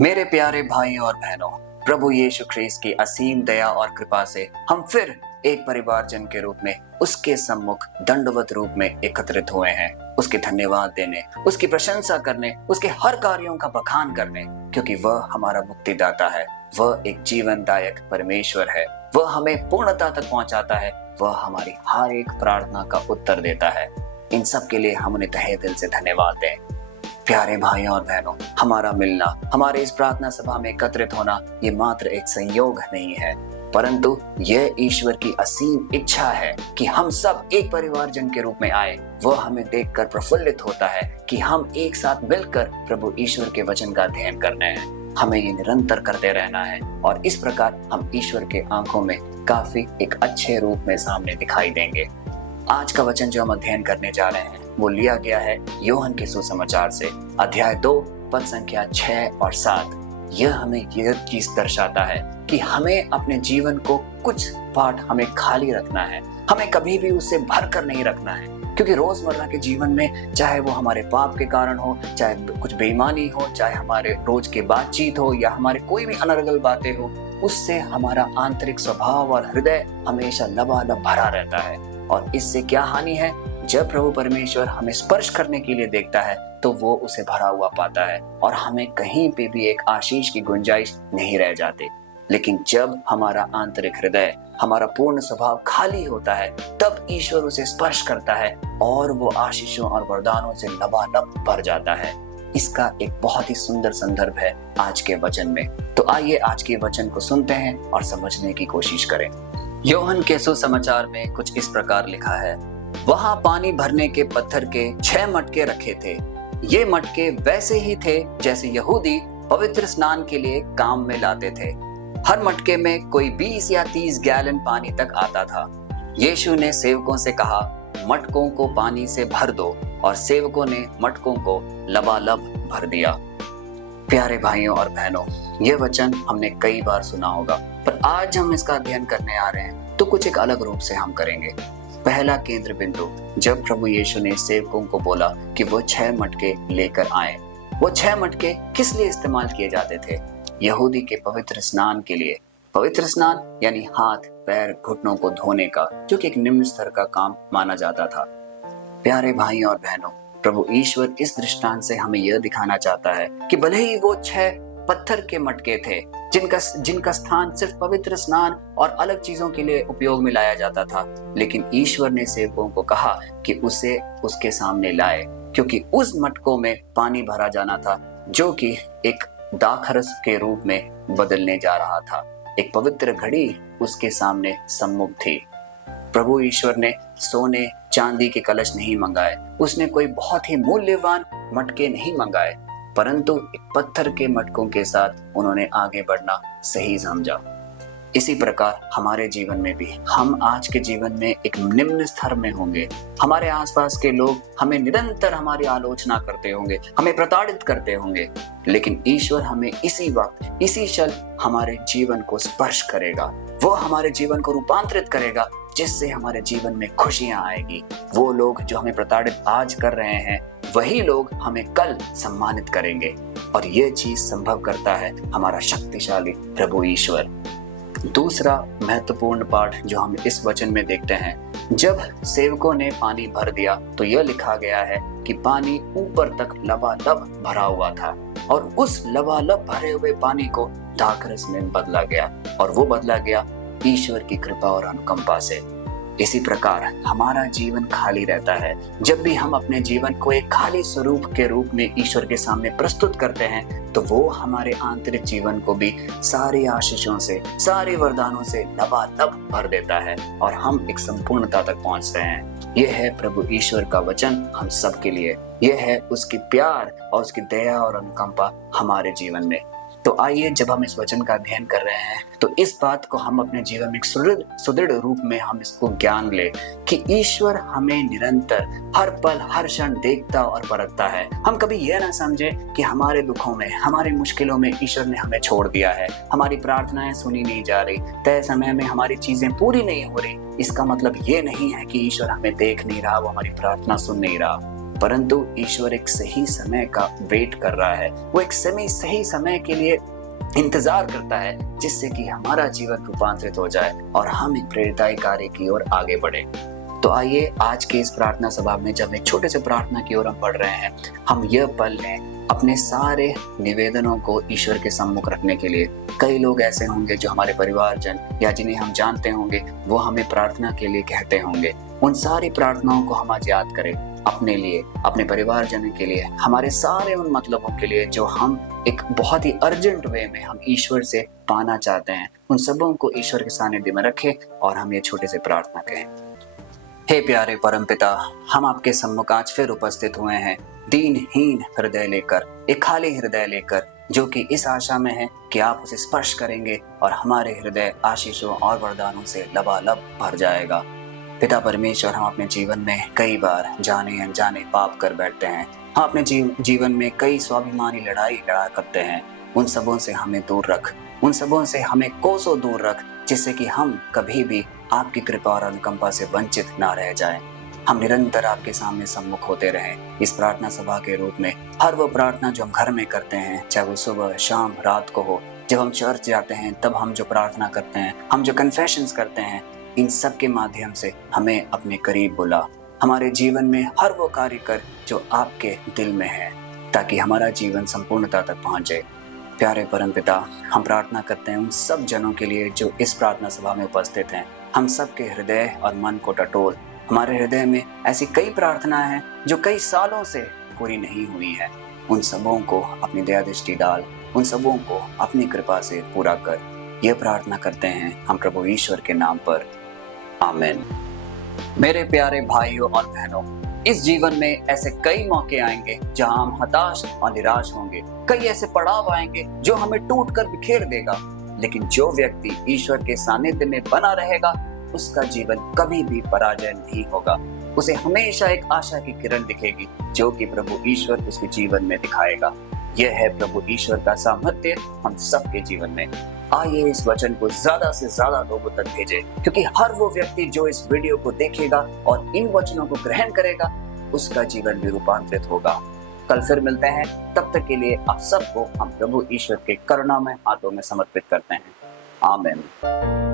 मेरे प्यारे भाइयों और बहनों, प्रभु यीशु ख्रीस्त की असीम दया और कृपा से हम फिर एक परिवारजन के रूप में उसके सम्मुख दंडवत रूप में एकत्रित हुए हैं, उसके धन्यवाद देने, उसकी प्रशंसा करने, उसके हर कार्यों का बखान करने, क्योंकि वह हमारा मुक्तिदाता है। वह एक जीवनदायक परमेश्वर है। वह हमें पूर्णता तक पहुंचाता है। वह हमारी हर एक प्रार्थना का उत्तर देता है। इन सब के लिए हम उन्हें तहे दिल से धन्यवाद दें। प्यारे भाइयों और बहनों, हमारा मिलना, हमारे इस प्रार्थना सभा में एकत्रित होना, ये मात्र एक संयोग नहीं है, परंतु यह ईश्वर की असीम इच्छा है कि हम सब एक परिवारजन के रूप में आए। वह हमें देखकर प्रफुल्लित होता है कि हम एक साथ मिलकर प्रभु ईश्वर के वचन का अध्ययन करना है। हमें ये निरंतर करते रहना है और इस प्रकार हम ईश्वर के आंखों में काफी एक अच्छे रूप में सामने दिखाई देंगे। आज का वचन जो हम अध्ययन करने जा रहे हैं वो लिया गया है यूहन्ना के सुसमाचार से, अध्याय 2 पद संख्या 6 और 7। यह हमें यह चीज दर्शाता है कि हमें अपने जीवन को कुछ पार्ट हमें खाली रखना है। हमें कभी भी उससे भर कर नहीं रखना है, क्योंकि रोजमर्रा के जीवन में, चाहे वो हमारे पाप के कारण हो, चाहे कुछ बेईमानी हो, चाहे हमारे रोज के बातचीत हो या हमारे कोई भी अनर्गल बातें हो, उससे हमारा आंतरिक स्वभाव और हृदय हमेशा लबालब भरा रहता है। और इससे क्या हानि है? जब प्रभु परमेश्वर हमें स्पर्श करने के लिए देखता है तो वो उसे भरा हुआ पाता है और हमें कहीं पे भी एक आशीष की गुंजाइश नहीं रह जाती। लेकिन जब हमारा आंतरिक हृदय, हमारा पूर्ण स्वभाव खाली होता है, तब ईश्वर उसे स्पर्श करता है और वो आशीषों और वरदानों से लबालब भर जाता है। इसका एक बहुत ही सुंदर संदर्भ है आज के वचन में। तो आइए आज के वचन को सुनते हैं और समझने की कोशिश करें। यूहन्ना के सुसमाचार में कुछ इस प्रकार लिखा है, वहां पानी भरने के पत्थर के 6 मटके रखे थे। ये मटके वैसे ही थे जैसे यहूदी पवित्र स्नान के लिए काम में लाते थे। हर मटके में कोई 20 या 30 गैलन पानी तक आता था। यीशु ने सेवकों से कहा, मटकों को पानी से भर दो, और सेवकों ने मटकों को लबालब भर दिया। प्यारे भाइयों और बहनों, यह वचन हमने कई बार सुना होगा, पर आज हम इसका अध्ययन करने आ रहे हैं तो कुछ एक अलग रूप से हम करेंगे। पहला केंद्र बिंदु, जब प्रभु यीशु ने सेवकों को बोला कि वो 6 मटके लेकर आए, वो 6 मटके किस लिए इस्तेमाल किए जाते थे? यहूदी के पवित्र स्नान के लिए। पवित्र स्नान यानी हाथ, पैर, घुटनों को धोने का, जो कि एक निम्न स्तर का काम माना जाता था। प्यारे भाइयों और बहनों, प्रभु ईश्वर इस दृष्टांत से हमें यह दिखाना चाहता है कि भले ही वो 6 पत्थर के मटके थे जिनका स्थान सिर्फ पवित्र स्नान और अलग चीजों के लिए उपयोग में लाया जाता था, लेकिन ईश्वर ने सेवकों को कहा कि उसे उसके सामने लाए, क्योंकि उस मटकों में पानी भरा जाना था जो कि एक दाखरस के रूप में बदलने जा रहा था। एक पवित्र घड़ी उसके सामने सम्मुख थी। प्रभु ईश्वर ने सोने चांदी के कलश नहीं मंगाए, उसने कोई बहुत ही मूल्यवान मटके नहीं मंगाए, परंतु एक पत्थर के मटकों के साथ उन्होंने आगे बढ़ना सही समझा। इसी प्रकार हमारे जीवन में भी हम आज के जीवन में एक निम्न स्तर में होंगे। हमारे आसपास के लोग हमें निरंतर हमारी आलोचना करते होंगे, हमें प्रताड़ित करते होंगे, लेकिन ईश्वर हमें इसी वक्त, इसी क्षण हमारे जीवन को स्पर्श करेगा। वो हमारे जीवन को रूपांतरित करेगा, जिससे हमारे जीवन में खुशियां आएगी। वो लोग जो हमें प्रताड़ित आज कर रहे हैं, वही लोग हमें कल सम्मानित करेंगे, और ये चीज संभव करता है हमारा शक्तिशाली प्रभु ईश्वर। दूसरा महत्वपूर्ण पाठ जो हम इस वचन में देखते हैं, जब सेवकों ने पानी भर दिया तो यह लिखा गया है कि पानी ऊपर तक लबालब भरा हुआ था, और उस लबालब भरे हुए पानी को दाखरस में बदला गया, और वो बदला गया ईश्वर की कृपा और अनुकंपा से। इसी प्रकार हमारा जीवन खाली रहता है। जब भी हम अपने जीवन को एक खाली स्वरूप के रूप में ईश्वर के सामने प्रस्तुत करते हैं, तो वो हमारे आंतरिक जीवन को भी सारी आशीषों से, सारे वरदानों से लबालब भर देता है और हम एक संपूर्णता तक पहुंचते हैं। यह है प्रभु ईश्वर का वचन हम सब के लिए। यह है उसकी प्यार और उसकी दया और अनुकंपा हमारे जीवन में। तो आइए, जब हम इस वचन का अध्ययन कर रहे हैं तो इस बात को हम अपने जीवन में एक सुदृढ़ रूप में हम इसको ज्ञान ले कि ईश्वर हमें निरंतर हर पल हर क्षण देखता और परखता है। हम कभी यह ना समझे कि हमारे दुखों में, हमारे मुश्किलों में ईश्वर ने हमें छोड़ दिया है, हमारी प्रार्थनाएं सुनी नहीं जा रही, तय समय में हमारी चीजें पूरी नहीं हो रही। इसका मतलब ये नहीं है कि ईश्वर हमें देख नहीं रहा, वो हमारी प्रार्थना सुन नहीं रहा। परंतु ईश्वर एक सही समय का वेट कर रहा है। वो एक सही समय के लिए इंतजार करता है, जिससे कि हमारा जीवन रूपांतरित हो जाए और हम एक प्रेरिताई कार्य की ओर आगे बढ़े। तो आइए आज के इस प्रार्थना सभा में जब एक छोटे से प्रार्थना की ओर हम बढ़ रहे हैं, हम यह पल लें अपने सारे निवेदनों को ईश्वर के सम्मुख रखने के लिए। कई लोग ऐसे होंगे जो हमारे परिवारजन या जिन्हें हम जानते होंगे, वो हमें प्रार्थना के लिए कहते होंगे। उन सारी प्रार्थनाओं को हम आज याद करें, अपने लिए, अपने परिवारजनों के लिए, हमारे सारे उन मतलबों के लिए जो हम एक बहुत ही अर्जेंट वे में हम ईश्वर से पाना चाहते हैं। उन सबों को ईश्वर के सानिध्य में रखें और हम ये छोटे से प्रार्थना कहें। हे प्यारे परमपिता, हम आपके सम्मुख आज फिर उपस्थित हुए हैं, दीनहीन हृदय लेकर, एक खाली हृदय लेकर, जो कि इस आशा में है कि आप उसे स्पर्श करेंगे और हमारे हृदय आशीषों और वरदानों से लबालब भर जाएगा। पिता परमेश्वर, हम अपने जीवन में कई बार जाने अनजाने पाप कर बैठते हैं। हम अपने जीवन में कई स्वाभिमानी लड़ाई लड़ा करते हैं। उन सबों से हमें दूर रख, उन सबों से हमें कोसों दूर रख, जिससे कि हम कभी भी आपकी कृपा और अनुकंपा से वंचित ना रह जाएं। हम निरंतर आपके सामने सम्मुख होते रहें। इस प्रार्थना सभा के रूप में हर वो प्रार्थना जो हम घर में करते हैं, चाहे वो सुबह, शाम, रात को हो, जब हम चर्च जाते हैं तब हम जो प्रार्थना करते हैं, हम जो कन्फेशंस करते हैं, इन सब के माध्यम से हमें अपने करीब बुला। हमारे जीवन में हर वो कार्य कर जो आपके दिल में है, ताकि हमारा जीवन संपूर्णता तक पहुंचे। प्यारे परमपिता, हम प्रार्थना करते हैं उन सब जनों के लिए जो इस प्रार्थना सभा में उपस्थित हैं। हम सब के हृदय और मन को टटोल। हमारे हृदय में ऐसी कई प्रार्थनाएं हैं जो कई सालों से पूरी नहीं हुई है। उन सबों को अपनी दया दृष्टि डाल, उन सबों को अपनी कृपा से पूरा कर। यह प्रार्थना करते हैं हम प्रभु ईश्वर के नाम पर, आमीन। मेरे प्यारे भाइयों और बहनों, इस जीवन में ऐसे कई मौके आएंगे जहां हम हताश और निराश होंगे। कई ऐसे पड़ाव आएंगे जो हमें टूट कर बिखेर देगा, लेकिन जो व्यक्ति ईश्वर के सानिध्य में बना रहेगा, उसका जीवन कभी भी पराजय नहीं होगा। उसे हमेशा एक आशा की किरण दिखेगी, जो कि प्रभु ईश्वर उसके जीवन में दिखाएगा। यह है प्रभु ईश्वर का सामर्थ्य हम सबके जीवन में। आइए इस वचन को ज्यादा से ज्यादा लोगों तक भेजें, क्योंकि हर वो व्यक्ति जो इस वीडियो को देखेगा और इन वचनों को ग्रहण करेगा, उसका जीवन भी रूपांतरित होगा। कल फिर मिलते हैं, तब तक के लिए आप सबको हम प्रभु ईश्वर के करुणामय हाथों में समर्पित करते हैं, आमीन।